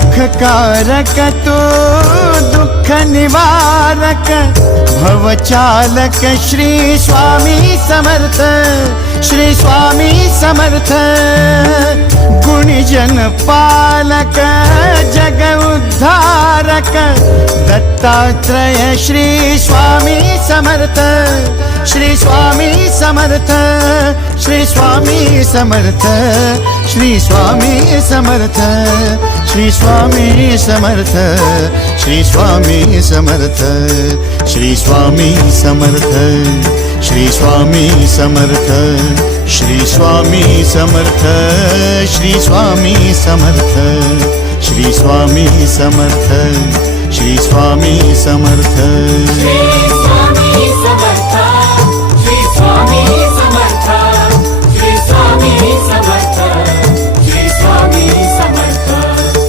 सुखकारक तू दुःख निवारक भवचालक श्री स्वामी समर्थ श्री स्वामी समर्थ गुणीजन पालक जग उद्धारक दत्तात्रय श्री स्वामी समर्थ श्री स्वामी समर्थ श्री स्वामी समर्थ श्री स्वामी समर्थ श्री स्वामी समर्थ श्री स्वामी समर्थ श्री स्वामी समर्थ श्री स्वामी समर्थ श्री स्वामी समर्थ श्री स्वामी समर्थ श्री स्वामी समर्थ श्री स्वामी समर्थ